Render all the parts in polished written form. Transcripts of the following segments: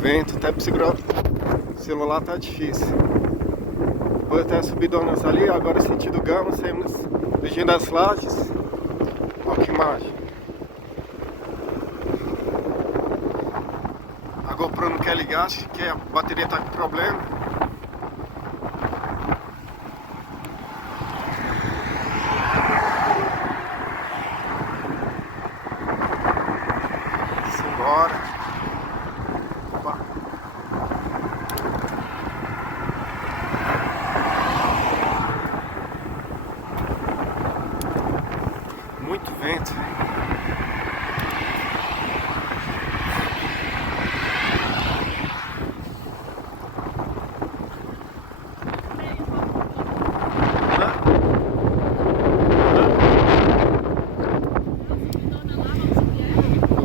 vento, até para segurar o celular tá difícil. Depois até subidonas ali, agora sentido Gama, saímos do Engenho das Lajes. Olha que imagem. A GoPro não quer ligar, acho que a bateria tá com problema. Simbora. Opa. Muito vento.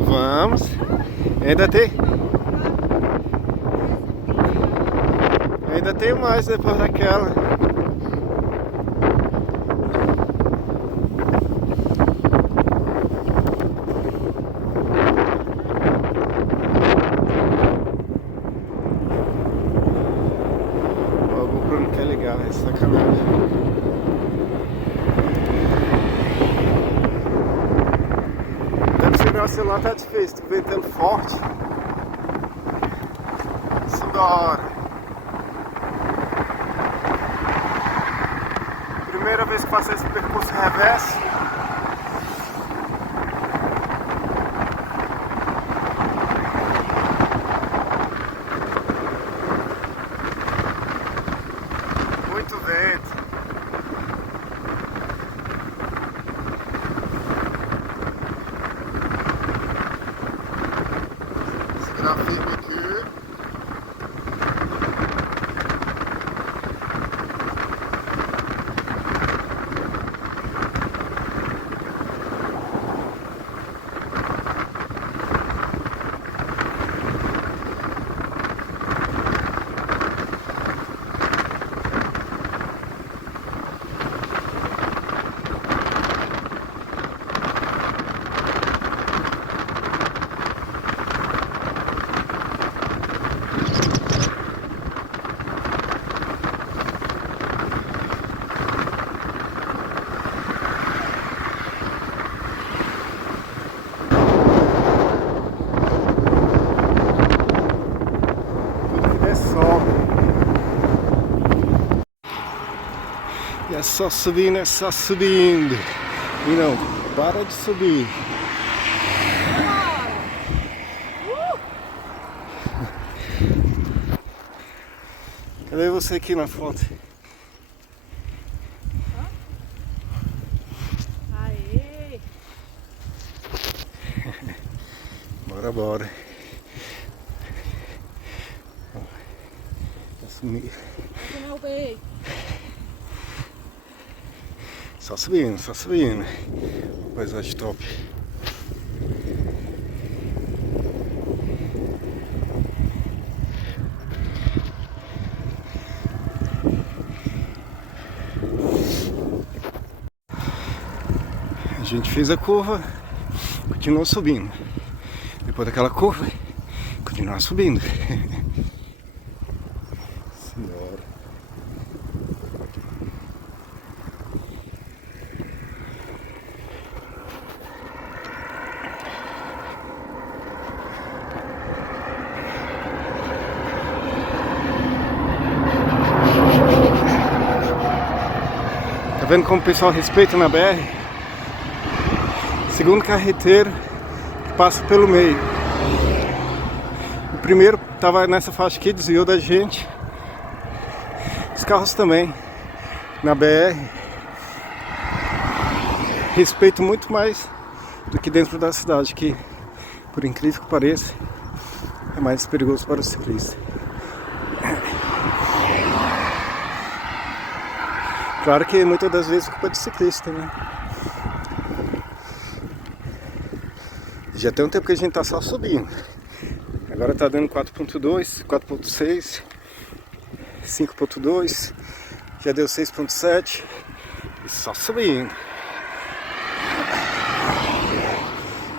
Vamos. Ainda tem mais depois daquela. Ó, o GoPro não quer ligar, é sacanagem. Deve segurar o celular, tá difícil, tô ventando forte. Simbora. Primeira vez que faço esse percurso reverso. Muito vento. Segurar firme aqui. E é só subindo, é só subindo. E não, para de subir. Cadê você aqui na foto? Aê! Bora, bora. Assumir. Só subindo, só subindo. Paisagem top. A gente fez a curva, continuou subindo. Depois daquela curva, continuar subindo. Senhora. Tá vendo como o pessoal respeita na BR? Segundo carreteiro que passa pelo meio. O primeiro tava nessa faixa aqui, desviou da gente. Os carros também na BR respeitam muito mais do que dentro da cidade, que, por incrível que pareça, é mais perigoso para o ciclista. Claro que muitas das vezes é culpa do ciclista, né? Já tem um tempo que a gente tá só subindo. Agora tá dando 4.2, 4.6, 5.2, já deu 6.7 e só subindo.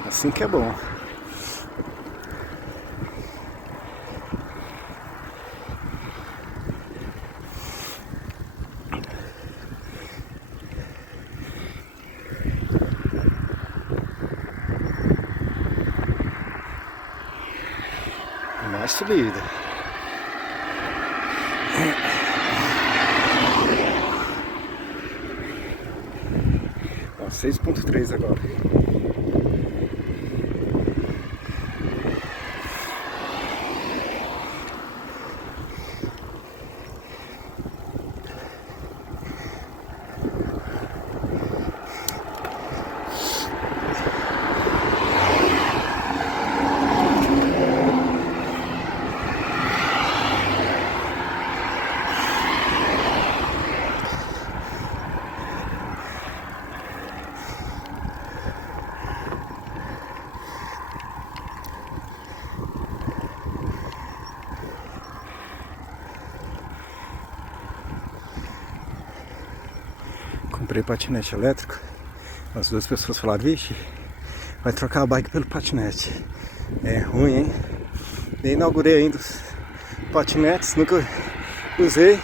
Assim que é bom. mais subida. Ó, 6.3 agora. Comprei patinete elétrico. As duas pessoas falaram, vixe, vai trocar a bike pelo patinete. É ruim, hein? Nem inaugurei ainda os patinetes, nunca usei.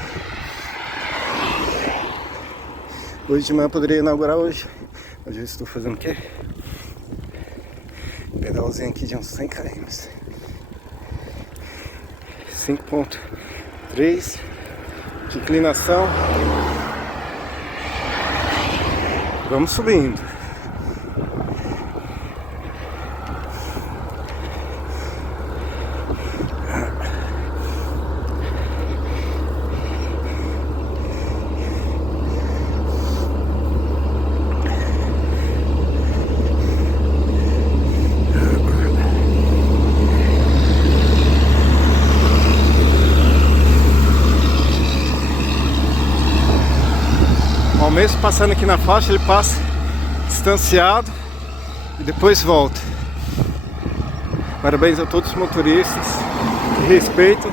Hoje de manhã eu poderia inaugurar hoje. Hoje eu estou fazendo o quê? Pedalzinho aqui de uns 100 km. 5.3 de inclinação. Vamos subindo. Mesmo passando aqui na faixa, ele passa distanciado e depois volta. Parabéns a todos os motoristas que respeitam,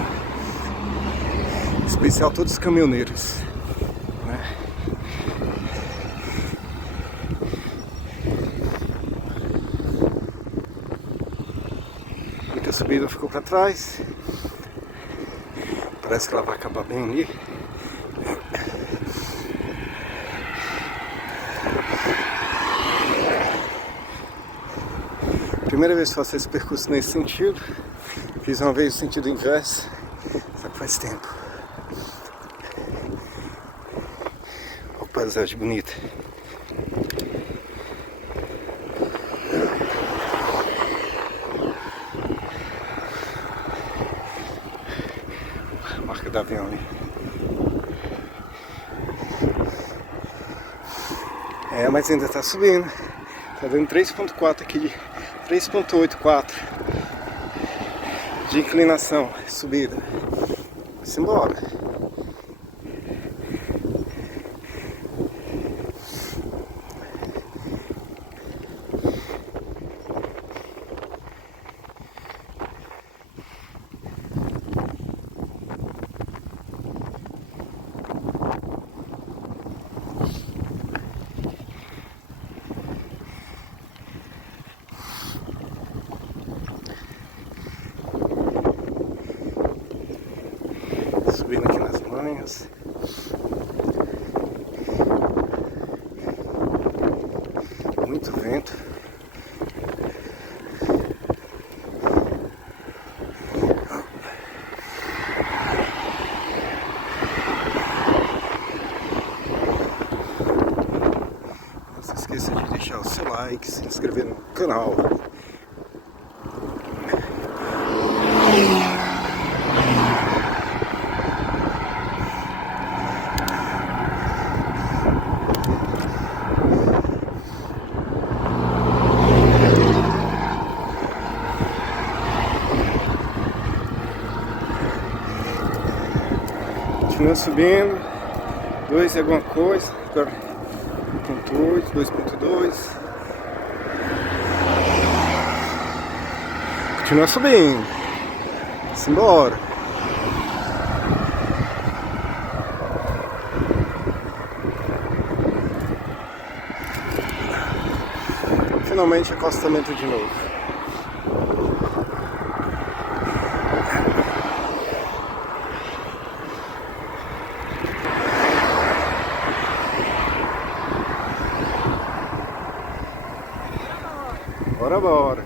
em especial todos os caminhoneiros, né? Muita subida ficou para trás. Parece que ela vai acabar bem ali. Primeira vez que faço esse percurso nesse sentido. Fiz uma vez o sentido inverso, só que faz tempo. Olha que paisagem bonita. A marca do avião ali. É, mas ainda tá subindo. Tá dando 3.4 aqui de 3.84 de inclinação, subida. Vamos embora. Subindo aqui nas manhas. Muito vento. Não se esqueça de deixar o seu like, se inscrever no canal. Continua subindo, 2 e alguma coisa, agora 1.8, 2.2. Continua subindo, simbora. Finalmente acostamento de novo. Bora, bora.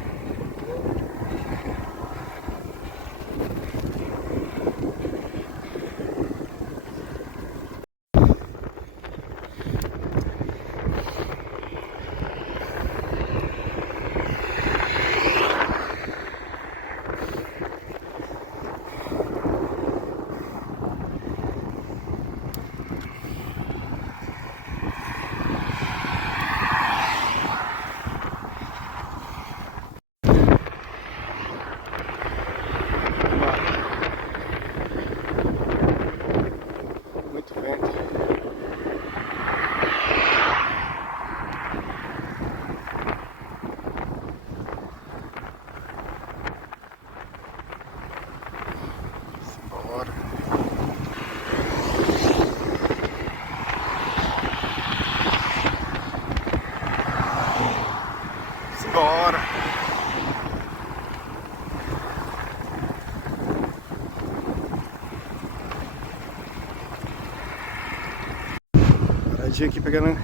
dia aqui pegando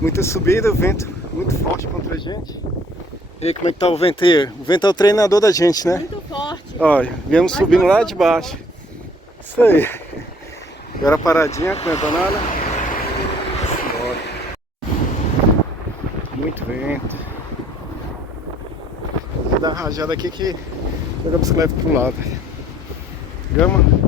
muita subida, o vento muito forte contra a gente. E aí, como é que tá o vento aí? O vento é o treinador da gente, né? Muito forte. Olha, viemos subindo lá de baixo. Isso aí. Agora paradinha, com a nada. Muito vento. Vou dar uma rajada aqui que joga a bicicleta para um lado. Gama.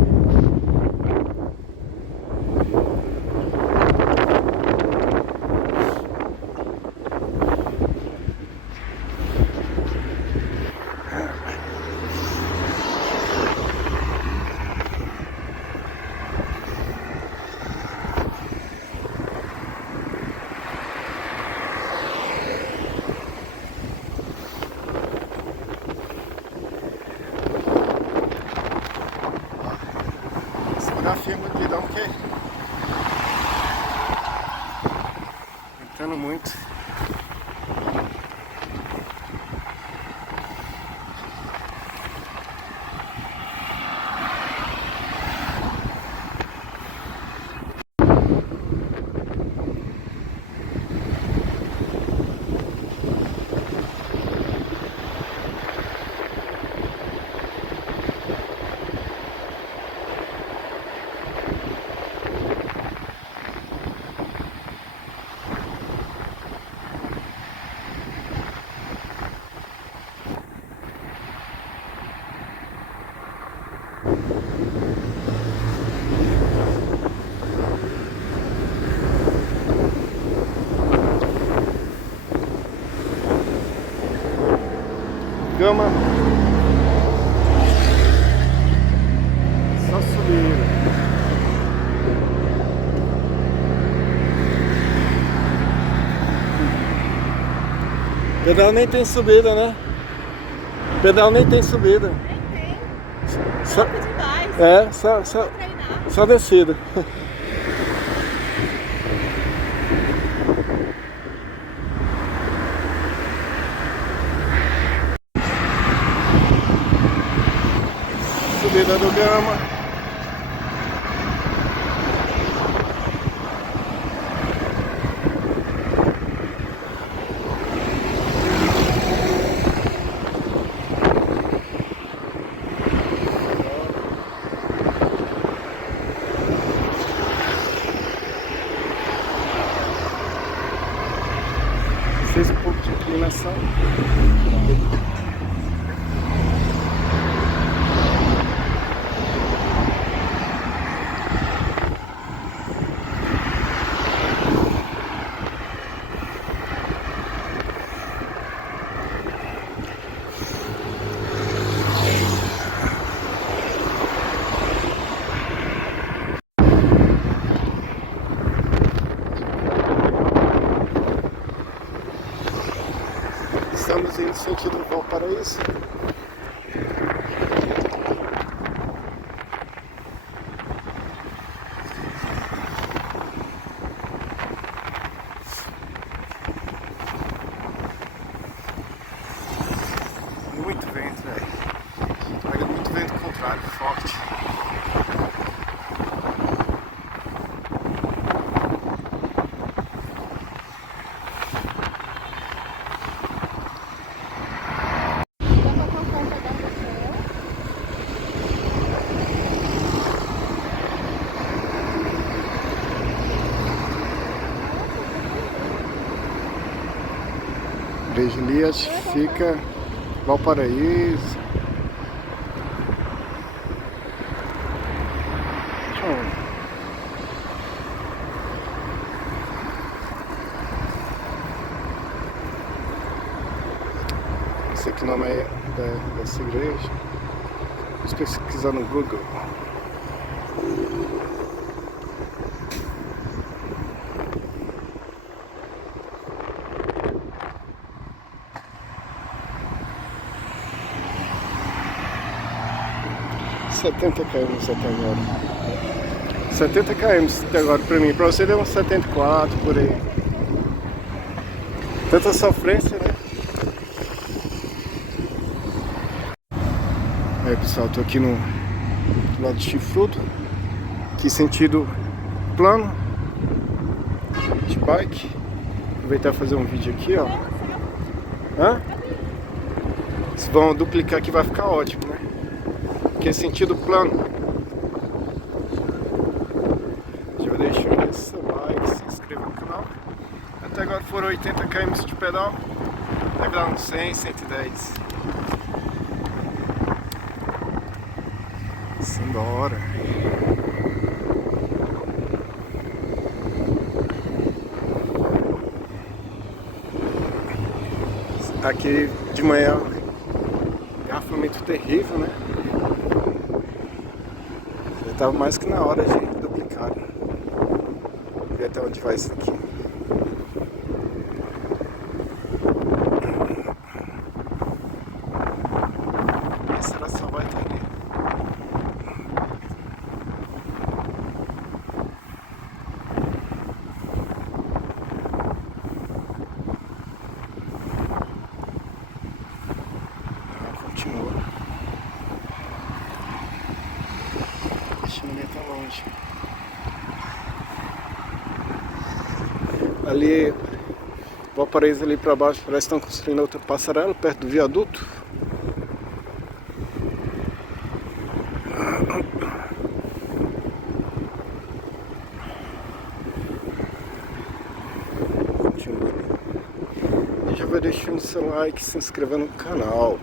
Firma aqui, dá um quê? Ventando muito. Gama. Só subir. Pedal nem tem subida, né? Pedal nem tem subida. Nem tem. Só, Demais. é, Treinar. só descida. Subida do Gama. Fez um pouco de inclinação. Estamos indo sentido Valparaíso. Muito vento, velho. Pega muito vento contrário, forte. Igreja Elias fica Valparaíso. Esse aqui o nome é dessa igreja. Vamos pesquisar no Google. ...70 km até agora. 70 km até agora pra mim. Pra você deu uns 74 por aí. Tanta sofrência, né? Aí pessoal, tô aqui no lado de Chifrudo. Aqui sentido plano. de bike. Aproveitar e fazer um vídeo aqui, ó. Hã? Se vão duplicar aqui vai ficar ótimo, né? Porque é sentido plano. Já deixa o seu like, se inscreva no canal. Até agora foram 80 km de pedal. Deve dar uns 100, 110. Simbora. Aqui de manhã, engarrafamento terrível, né? Já estava mais que na hora de duplicar. Ver até onde vai isso aqui. Será que só vai estar ali? Continua. A chaminé tá longe. Ali, Valparaíso ali pra baixo, parece que estão construindo outra passarela perto do viaduto. Continua ali. E já vai deixando seu like, se inscrevendo no canal.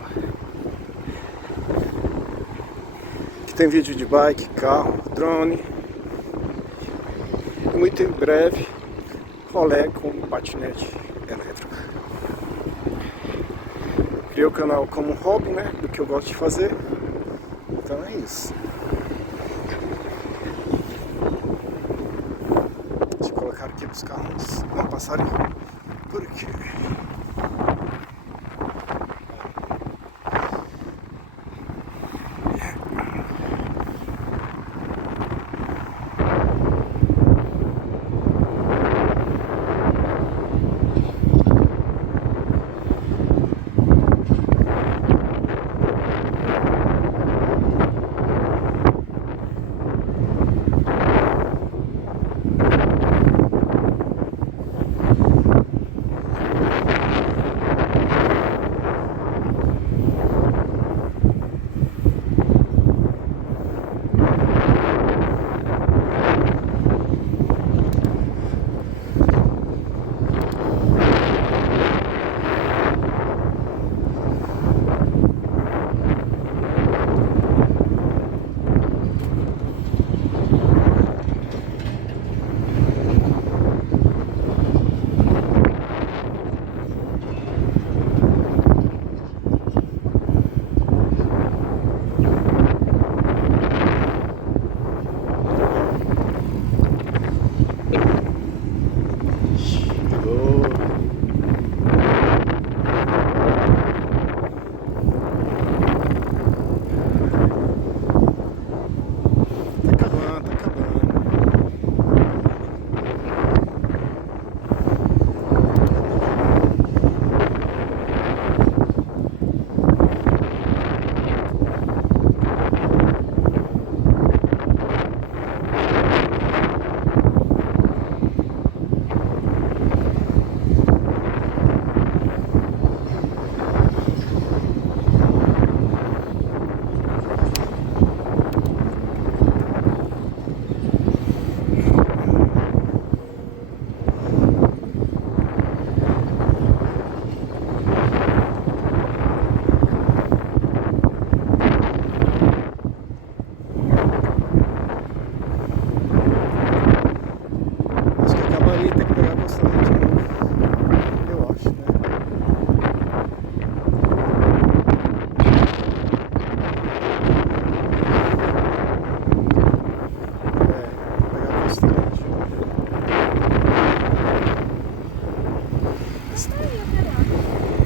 Tem vídeo de bike, carro, drone. E muito em breve, rolê com patinete elétrico. Criei o canal como hobby, né? Do que eu gosto de fazer. Então é isso. Deixa eu colocar aqui os carros não passarem por aqui.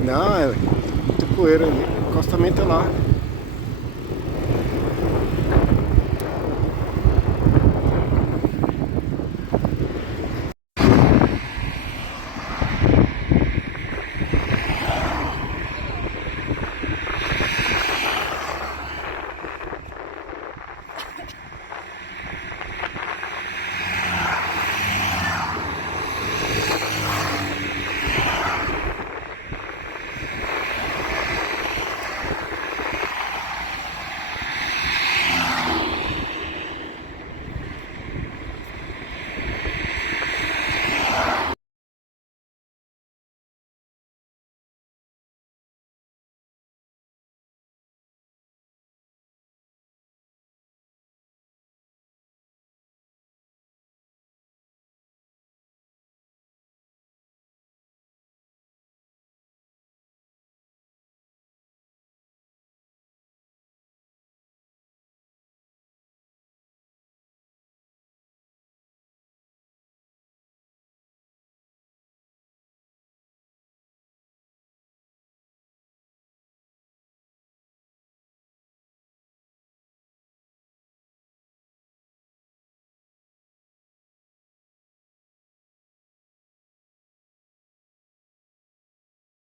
Não, é muito poeira ali. O acostamento é lá.